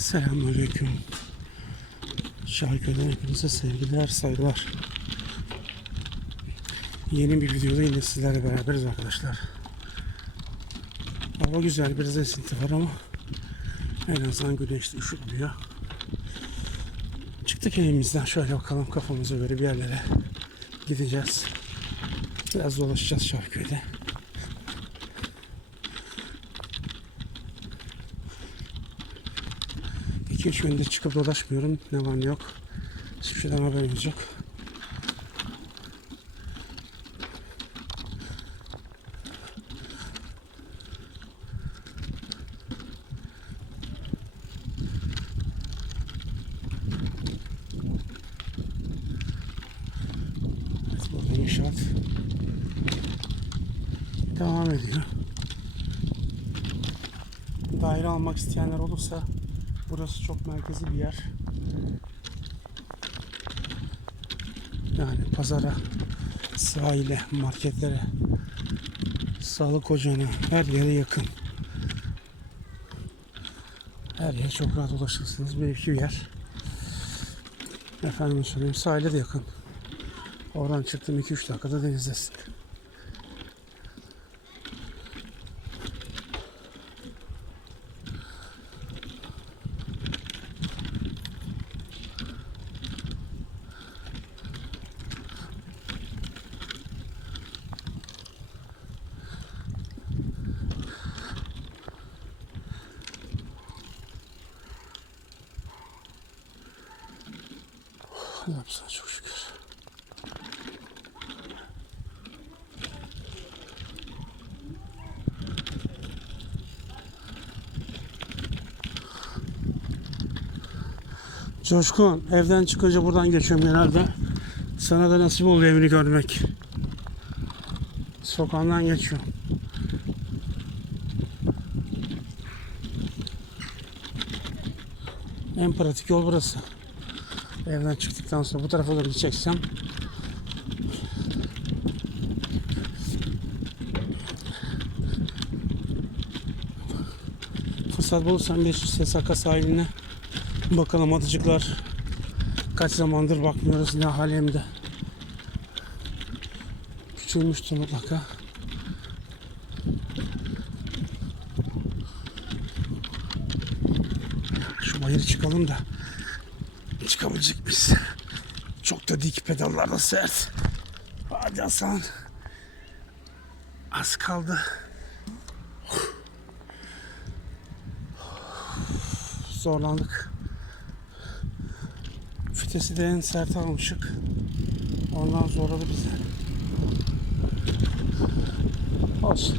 Selamünaleyküm. Şarkıdan hepinize sevgiler, saygılar. Yeni bir videoda yine sizlerle beraberiz arkadaşlar. Hava güzel, biraz esinti var ama en azından güneşli üşütmüyor. Çıktık evimizden şöyle bakalım kafamıza göre bir yerlere gideceğiz. Biraz dolaşacağız Şarköy'de. İki üç gündür çıkıp dolaşmıyorum. Ne var ne yok. Hiçbir şeyden haberimiz yok. İnşaat devam ediyor. Daire almak isteyenler olursa burası çok merkezi bir yer. Yani pazara, sahile, marketlere, sağlık ocağına her yere yakın. Her yere çok rahat ulaşırsınız. Bir iki yer. Efendim söyleyeyim sahile de yakın. Oradan çıktım 2-3 dakikada denizdesin. Sana çok şükür. Coşkun, evden çıkınca buradan geçiyorum genelde. Sana da nasip oluyor evini görmek. Sokağından geçiyorum. En pratik yol burası. Evden çıktıktan sonra bu tarafa doğru gideceksem. Fırsat bulursam bir SSK sahiline bakalım adıcıklar kaç zamandır bakmıyoruz ne halimde küçülmüştür mutlaka. Şu bayırı çıkalım da çıkabilecek miyiz? Çok da dik pedallar da sert. Hadi Hasan. Az kaldı. Zorlandık. Vitesi de en sert almışık. Ondan zorladı bizi. Olsun.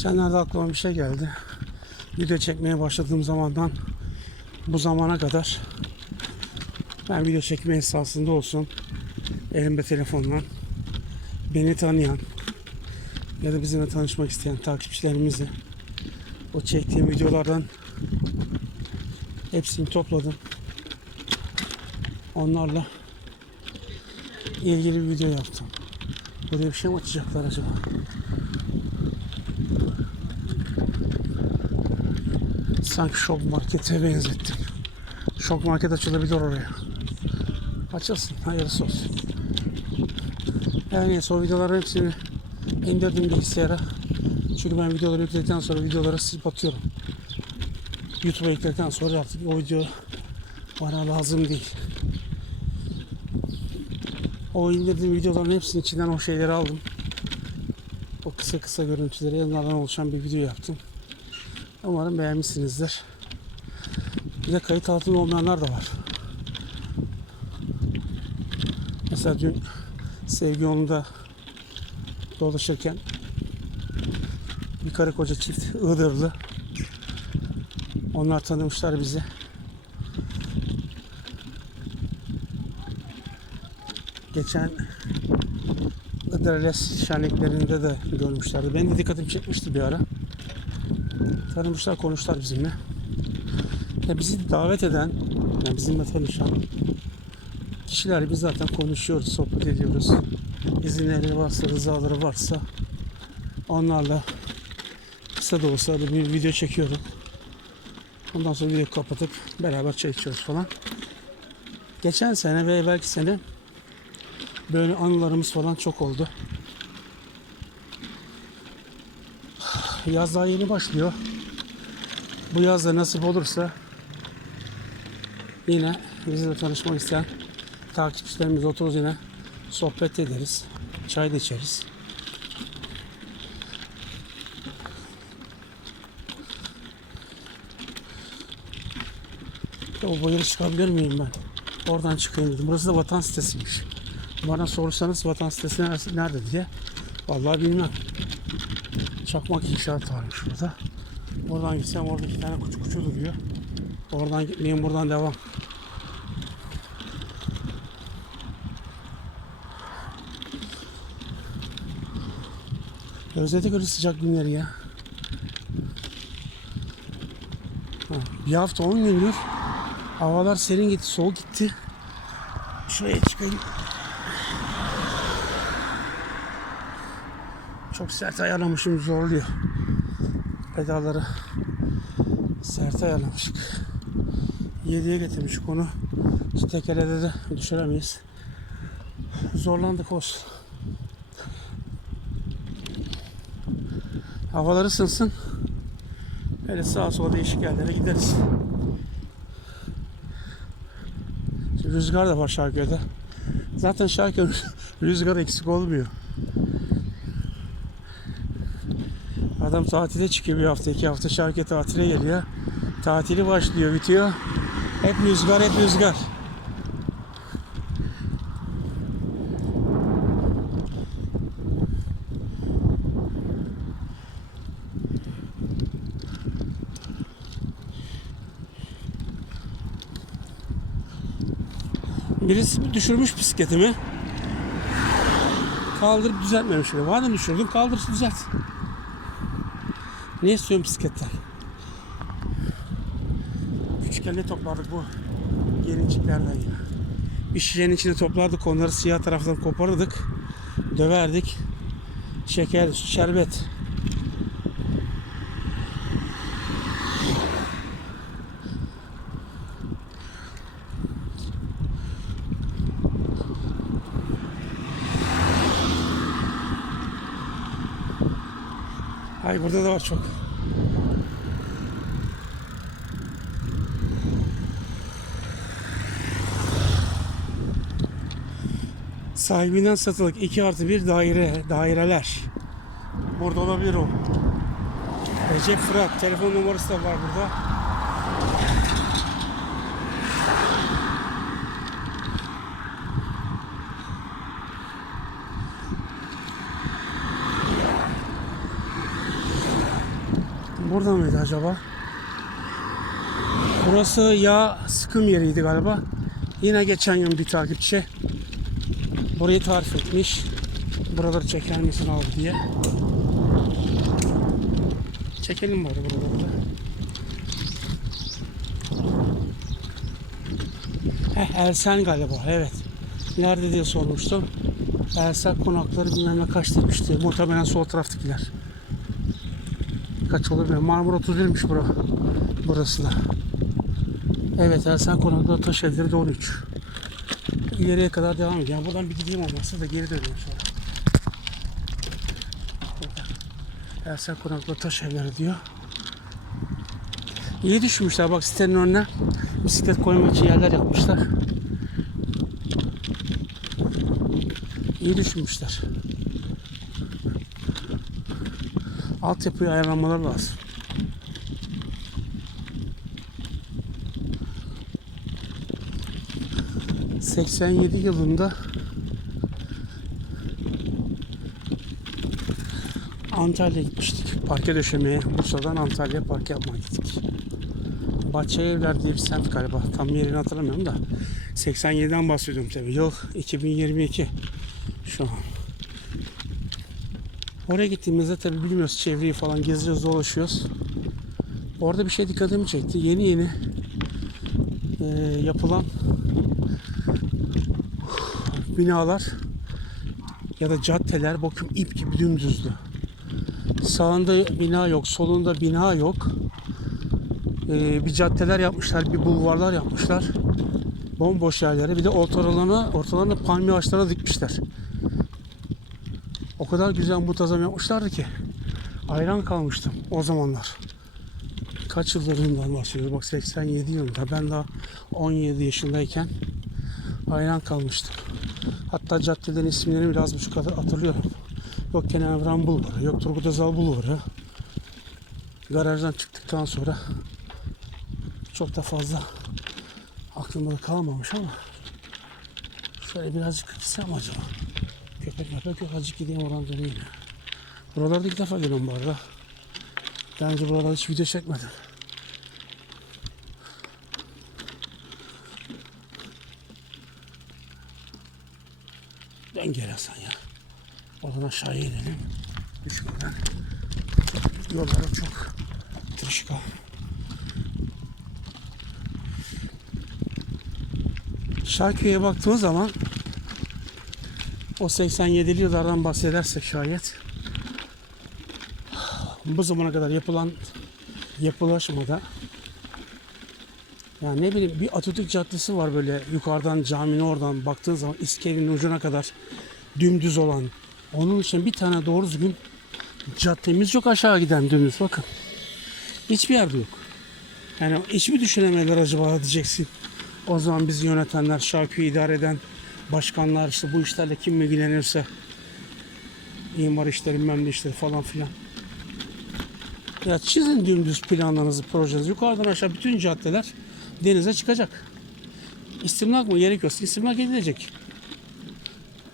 Geçenlerde aklıma bir şey geldi. Video çekmeye başladığım zamandan bu zamana kadar ben video çekme esasında olsun elimde telefonla beni tanıyan ya da bizimle tanışmak isteyen takipçilerimizi o çektiğim videolardan hepsini topladım. Onlarla ilgili bir video yaptım. Buraya bir şey mi açacaklar acaba? Sanki şok markete benzettim. Şok market açılabilir oraya. Açılsın. Hayırlısı olsun. Her neyse o videoların hepsini indirdim bilgisayara. Çünkü ben videoları yükledikten sonra videoları silip atıyorum. YouTube'a yükledikten sonra artık o video bana lazım değil. O indirdiğim videoların hepsinin içinden o şeyleri aldım. O kısa kısa görüntüleri onlardan oluşan bir video yaptım. Umarım beğenmişsinizdir. Bir de kayıt altında olmayanlar da var. Mesela dün sevgi yolunda dolaşırken bir karı koca çift Iğdırlı Onlar tanımışlar bizi. Geçen Idrales şenliklerinde de görmüşlerdi. Benim de dikkatimi çekmişti bir ara. Tanımışlar, konuştular bizimle. Ya bizi davet eden, yani bizimle tanışan kişiler biz zaten konuşuyoruz, sohbet ediyoruz. İzinleri varsa, rızaları varsa onlarla kısa da olsa bir video çekiyorum. Ondan sonra videoyu kapatıp beraber çay içiyoruz falan. Geçen sene ve belki sene böyle anılarımız falan çok oldu. Yaz daha yeni başlıyor. Bu yaz da nasip olursa yine bizle tanışmak isteyen takipçilerimiz otururuz yine sohbet ederiz. Çay da içeriz. O bayırı çıkabilir miyim ben? Oradan çıkayım dedim. Burası da vatan sitesiymiş. Bana sorursanız vatan sitesi nerede diye. Vallahi bilmem. Çakmak inşaat varmış burada. Oradan gitsem orada iki tane kuçu kuçu duruyor. Oradan gitmeyeyim buradan devam. Özledik öyle sıcak günleri ya. Ha, bir hafta 10 gündür havalar serin gitti, soğuk gitti. Şuraya çıkayım. Çok sert ayarlamışım zorluyor. Pedalları sert ayarlamışık. 7'ye getirmişik onu. Şu tekerlede de düşüremeyiz. Zorlandık olsun. Havalar ısınsın. Böyle sağa sola değişik yerlere gideriz. Rüzgar da var Şarköy'de. Zaten Şarköy rüzgar eksik olmuyor. Adam tatile çıkıyor bir hafta iki hafta Şarköy tatile geliyor. Tatili başlıyor bitiyor. Hep rüzgar hep rüzgar. Birisi düşürmüş bisikletimi. Kaldırıp düzeltmemiş. Madem düşürdün kaldır düzelt. Ne istiyorsun bisikletten? Küçükken ne toplardık bu gelinciklerden ya. Bir şişenin içine toplardık onları siyah taraftan koparırdık. Döverdik. Şeker, şerbet. Ay burada da var çok. Sahibinden satılık 2 artı 1 daire, daireler. Burada olabilir o. Recep Fırat. Telefon numarası da var burada. Burada mıydı acaba? Burası yağ sıkım yeriydi galiba. Yine geçen yıl bir takipçi burayı tarif etmiş. Buraları çeker misin abi diye. Çekelim bari buraları da. Heh, Elsen galiba evet. Nerede diye sormuştum. Elsen konakları bilmem ne kaç demişti. Muhtemelen sol taraftakiler. Kaç olur bilmiyorum. Marmara 31'miş bura. Burası da. Evet Elsen konakları taş evleri de 13. İleriye kadar devam ediyor. Yani buradan bir gideyim olmazsa da geri döneyim sonra. Burada. Elsen konakları taş evleri diyor. İyi düşünmüşler bak sitenin önüne bisiklet koymak için yerler yapmışlar. İyi düşünmüşler. Altyapıyı ayarlamaları lazım. ...87 yılında... Antalya'ya gitmiştik. Parke döşemeye. Bursa'dan Antalya'ya park yapmaya gittik. Bahçe Evler diye bir semt galiba. Tam yerini hatırlamıyorum da. 87'den bahsediyorum tabii. Yıl 2022 şu an. Oraya gittiğimizde tabii bilmiyoruz çevreyi falan geziyoruz dolaşıyoruz. Orada bir şey dikkatimi çekti. Yeni yeni e, yapılan binalar ya da caddeler bakın ip gibi dümdüzdü. Sağında bina yok, solunda bina yok. Ee, bir caddeler yapmışlar, bir bulvarlar yapmışlar. Bomboş yerlere. Bir de ortalarına, ortalarına palmiye ağaçları dikmişler. O kadar güzel muntazam yapmışlardı ki. Hayran kalmıştım o zamanlar. Kaç yıllarından bahsediyoruz? Bak 87 yılında. Ben daha 17 yaşındayken hayran kalmıştım. Hatta caddelerin isimlerini biraz buçuk hat- hatırlıyorum. Yok Kenan Evren Bulvarı, yok Turgut Özal Bulvarı. Garajdan çıktıktan sonra çok da fazla aklımda kalmamış ama şöyle birazcık gitsem acaba? Köpek köpek yok azıcık gideyim oradan döneyim. Buralarda ilk defa geliyorum bu arada. Daha önce buralarda hiç video çekmedim. Dön gel Hasan ya. Oradan aşağıya inelim. Düşmeden. Yolları çok tırışka. Şarköy'e baktığımız zaman o 87'li yıllardan bahsedersek şayet bu zamana kadar yapılan yapılaşmada yani ne bileyim bir Atatürk Caddesi var böyle yukarıdan caminin oradan baktığın zaman İskelenin ucuna kadar dümdüz olan. Onun için bir tane doğru düzgün caddemiz yok aşağı giden dümdüz bakın. Hiçbir yerde yok. Yani hiç mi düşünemediler acaba diyeceksin. O zaman bizi yönetenler, Şarköy'ü idare eden başkanlar işte bu işlerle kim ilgilenirse imar işleri, bilmem ne işleri falan filan. Ya çizin dümdüz planlarınızı, projenizi. Yukarıdan aşağı bütün caddeler denize çıkacak. İstimlak mı? Gerek yok. İstimlak edilecek.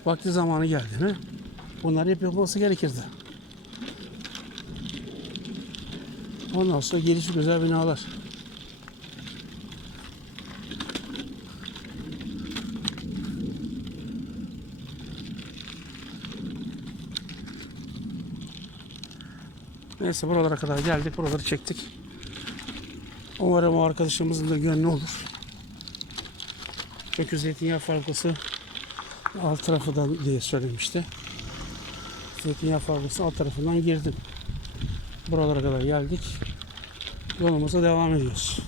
Vakti zamanı geldi mi? Bunlar yapılması gerekirdi. Ondan sonra gelişi güzel binalar. Neyse buralara kadar geldik. Buraları çektik. Umarım o arkadaşımızın da gönlü olur. Çünkü zeytinyağı fabrikası alt tarafından diye söylemişti. Zeytinyağı fabrikası alt tarafından girdim. Buralara kadar geldik. Yolumuza devam ediyoruz.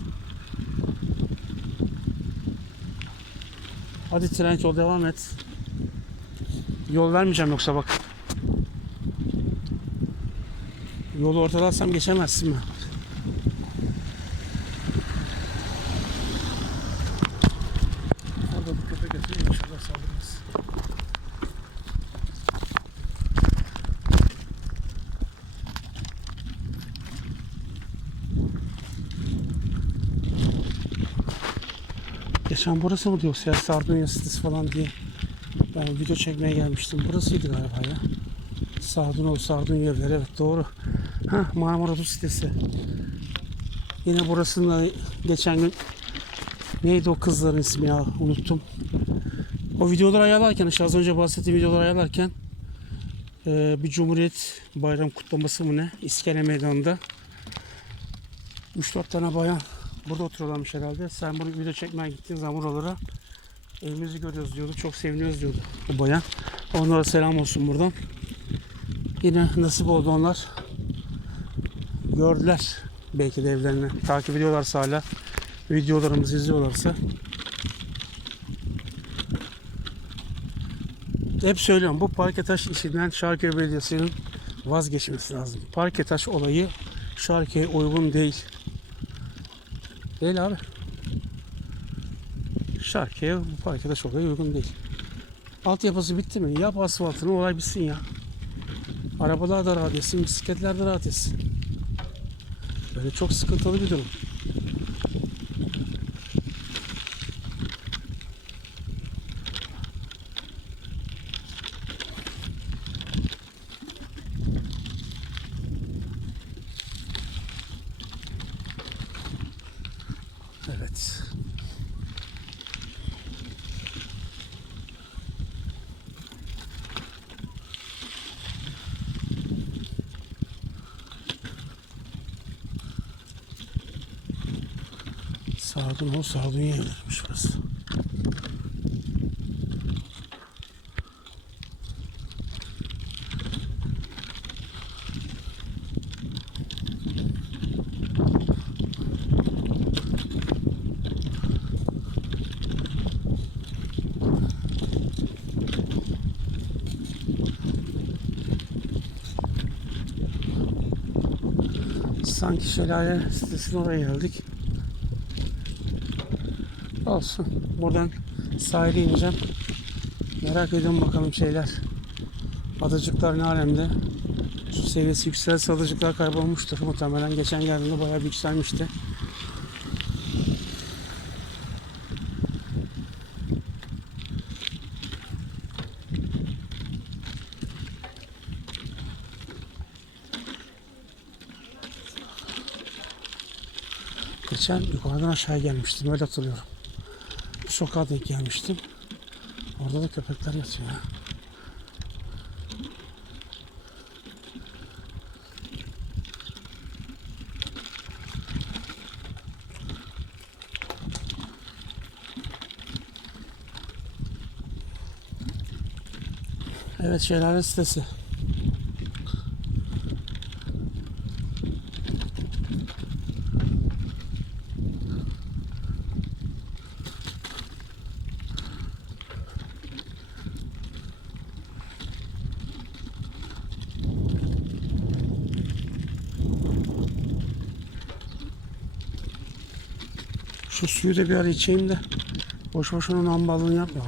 Hadi tren yol devam et. Yol vermeyeceğim yoksa bak. Yolu ortalarsam geçemezsin mi? Orada bir köpek ötüyor inşallah saldırmaz. Geçen burası mı diyorsa ya Sardunya sitesi falan diye ben video çekmeye gelmiştim. Burasıydı galiba ya. Sardunya, Sardunya evleri evet doğru. Ha Marmara Tuz sitesi. Yine burasında geçen gün neydi o kızların ismi ya unuttum. O videoları ayarlarken işte az önce bahsettiğim videoları ayarlarken e, bir Cumhuriyet Bayram kutlaması mı ne İskele Meydanı'nda 3-4 tane bayan burada oturuyorlarmış herhalde. Sen bunu video çekmeye gittiğin zaman buralara evimizi görüyoruz diyordu. Çok seviniyoruz diyordu bu bayan. Onlara selam olsun buradan. Yine nasip oldu onlar. Gördüler belki de evlerini. Takip ediyorlarsa hala videolarımızı izliyorlarsa. Hep söylüyorum bu parke taş işinden Şarköy Belediyesi'nin vazgeçmesi lazım. Parke taş olayı Şarköy'e uygun değil. Değil abi. Şarköy'e bu parke taş olayı uygun değil. Altyapısı bitti mi? Yap asfaltını olay bitsin ya. Arabalar da rahat etsin, bisikletler de rahat etsin. Böyle çok sıkıntılı bir durum. Sardunoğlu Sardunya evlermiş burası. Sanki şelale sitesine oraya geldik. Olsun. Buradan sahile ineceğim. Merak ediyorum bakalım şeyler. Adacıklar ne alemde? Su seviyesi yükselse adacıklar kaybolmuştur. Muhtemelen geçen geldiğimde bayağı bir yükselmişti. Geçen yukarıdan aşağı gelmiştim. Öyle hatırlıyorum. Sokağa denk gelmiştim. Orada da köpekler yatıyor. Evet şelale sitesi. Şu suyu da bir ara içeyim de boş boşuna onun amballığını yapma.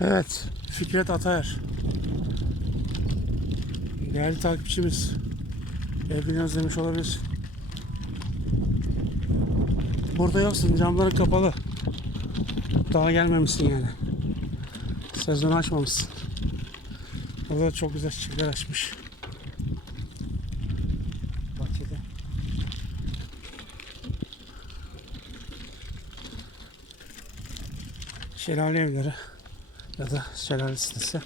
Evet, Fikret Ataer. Değerli takipçimiz. Evini özlemiş olabilir. Burada yoksun, camların kapalı. Daha gelmemişsin yani. Sezonu açmamışsın. Burada da çok güzel çiçekler açmış. Bahçede. Şelale evleri ya da şelale sitesi.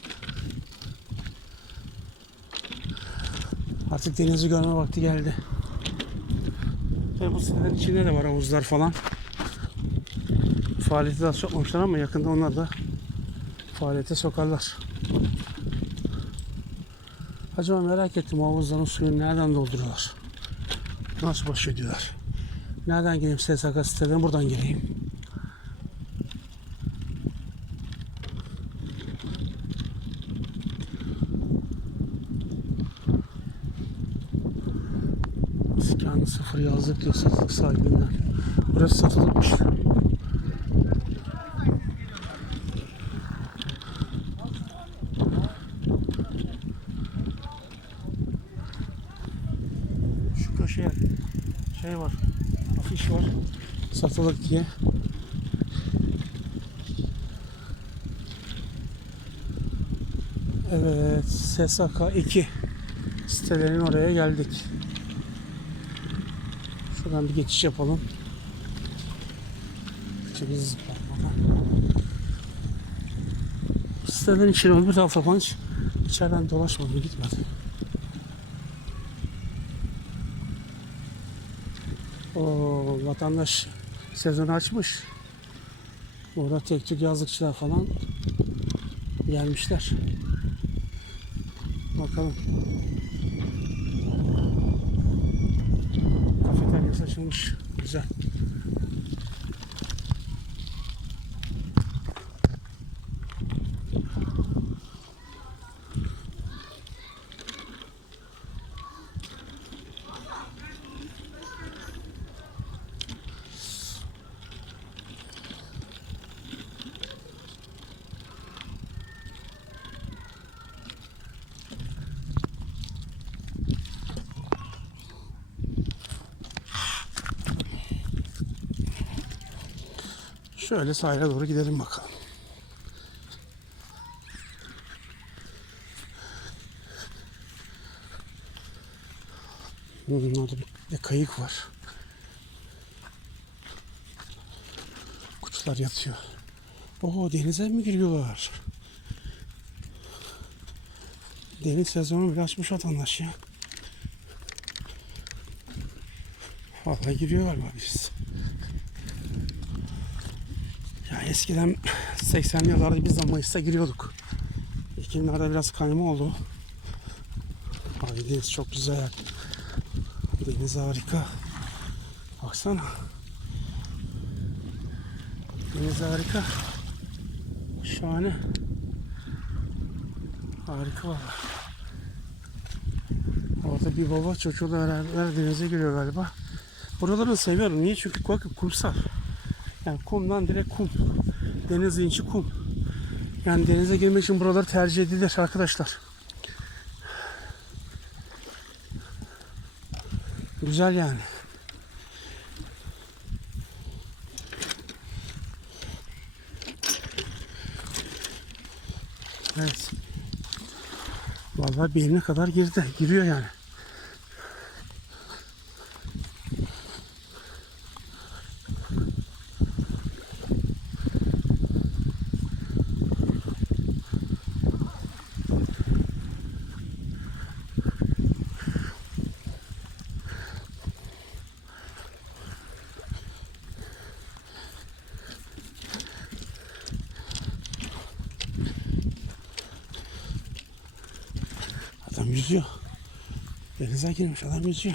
Artık denizi görme vakti geldi. Tabii bu sitelerin içinde de var havuzlar falan. Faaliyeti daha sokmamışlar ama yakında onlar da faaliyete sokarlar. Acaba merak ettim havuzların suyunu nereden dolduruyorlar? Nasıl boş ediyorlar? Nereden geleyim SSK siteden buradan geleyim. İskanı sıfır yazlık diyor satılık sahibinden. Burası satılıkmış. Şu köşeye şey var. Afiş var. Satılık diye. Evet, SSK 2 sitelerin oraya geldik. Şuradan bir geçiş yapalım. Zıplatmadan. Siteden içeri bir tarafta panç. İçeriden dolaşmadı, gitmedi. O vatandaş sezonu açmış. Burada tek tük yazlıkçılar falan gelmişler. Bakalım. Kafeteryası açılmış. Güzel. Şöyle sahile doğru gidelim bakalım. Orada bir, kayık var. arkadaşlar yatıyor. Oo denize mi giriyorlar? Deniz sezonu bile açmış vatandaş ya. Vallahi giriyor galiba birisi. Ya eskiden 80'li yıllarda biz de Mayıs'ta giriyorduk. 2000'lerde biraz kayma oldu. Abi deniz çok güzel. Deniz harika. Baksana. Deniz harika. Şahane. Harika valla. Orada bir baba çocuğuyla beraber denize giriyor galiba. Buraları seviyorum. Niye? Çünkü kumsal. Yani kumdan direkt kum. Deniz içi kum. Yani denize girmek için buraları tercih edilir arkadaşlar. Güzel yani. Evet. Vallahi beline kadar girdi. Giriyor yani. Adam yüzüyor. Denize girmiş adam yüzüyor.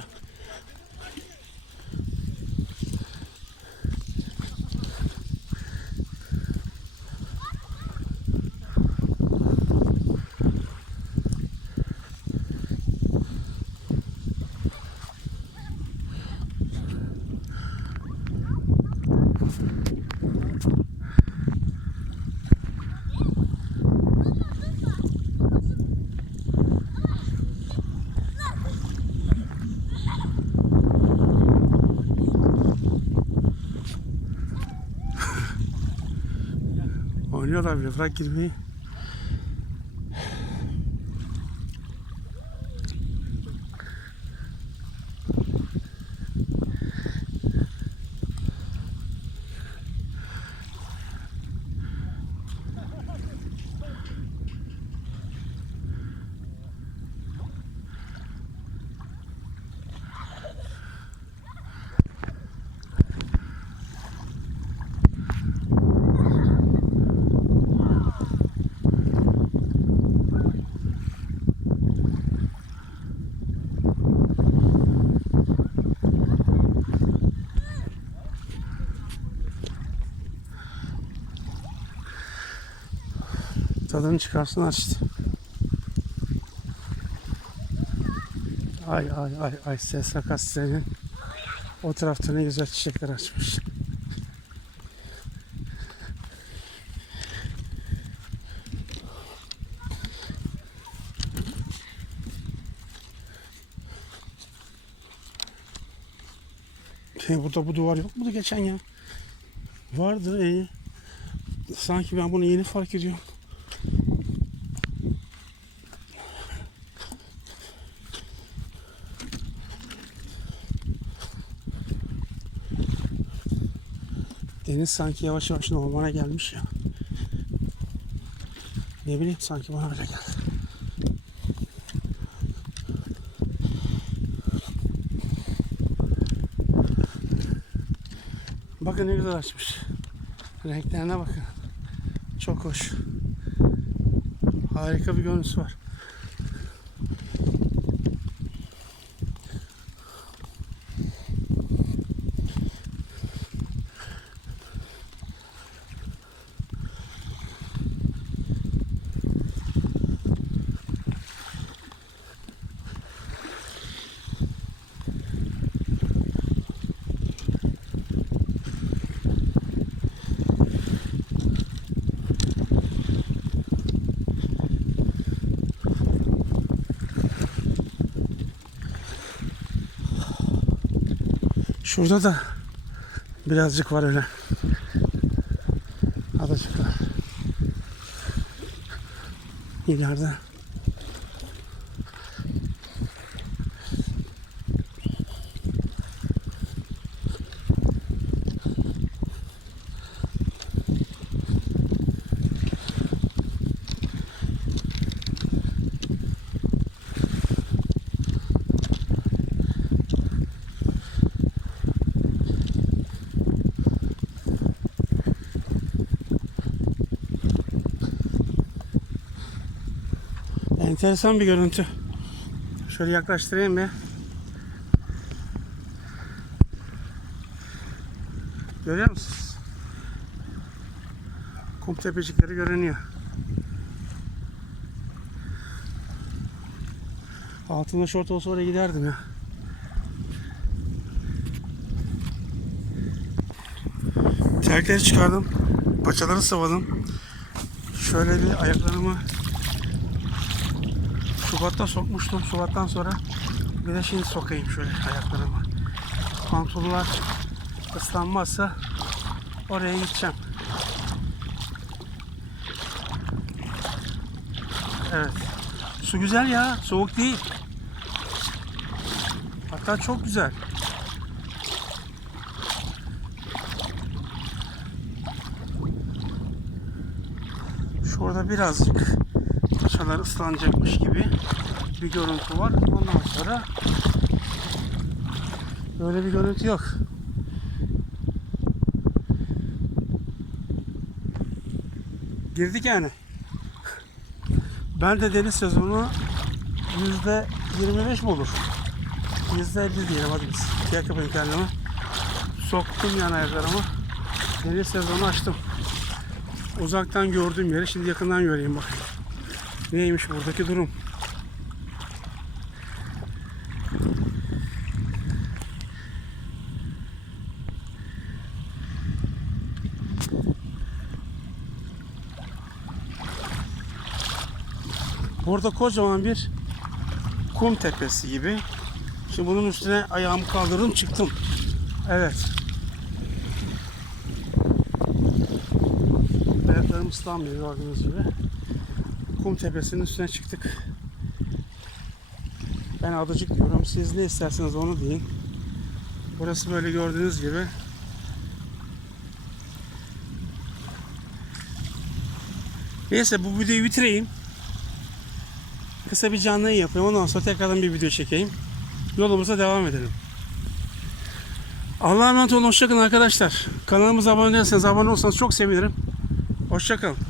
Vai Bırak girmeyi. Tadını çıkarsınlar işte. Ay ay ay ay ses rakas senin. O tarafta ne güzel çiçekler açmış. Şey, burada bu duvar yok muydu geçen ya? Vardı iyi. Sanki ben bunu yeni fark ediyorum. Deniz sanki yavaş yavaş normale gelmiş ya. Ne bileyim sanki bana öyle geldi. Bakın ne güzel açmış. Renklerine bakın. Çok hoş. Harika bir görüntüsü var. Şurada da birazcık var öyle. Adacık var. İleride. Enteresan bir görüntü. Şöyle yaklaştırayım bir. Görüyor musunuz? Kum tepecikleri görünüyor. Altında şort olsa oraya giderdim ya. Terkleri çıkardım. Paçaları sıvadım. Şöyle bir ayaklarımı Şubat'ta sokmuştum. Şubat'tan sonra bir de şimdi sokayım şöyle ayaklarımı. Pantolonlar ıslanmazsa oraya gideceğim. Evet. Su güzel ya. Soğuk değil. Hatta çok güzel. Şurada birazcık paçalar ıslanacakmış gibi bir görüntü var. Ondan sonra böyle bir görüntü yok. Girdik yani. Ben de deniz sezonu yüzde 25 mi olur? Yüzde 50 diyelim hadi biz. Kapıyı kendime. Soktum yani ayaklarımı. Deniz sezonu açtım. Uzaktan gördüğüm yeri şimdi yakından göreyim bakayım. Neymiş buradaki durum? Burada kocaman bir kum tepesi gibi. Şimdi bunun üstüne ayağımı kaldırdım çıktım. Evet. Ayaklarım ıslanmıyor gördüğünüz gibi. Kum tepesinin üstüne çıktık. Ben adacık diyorum. Siz ne isterseniz onu deyin. Burası böyle gördüğünüz gibi. Neyse bu videoyu bitireyim. Kısa bir canlı yapayım. Ondan sonra tekrardan bir video çekeyim. Yolumuza devam edelim. Allah'a emanet olun. Hoşçakalın arkadaşlar. Kanalımıza abone değilseniz abone olsanız çok sevinirim. Hoşçakalın.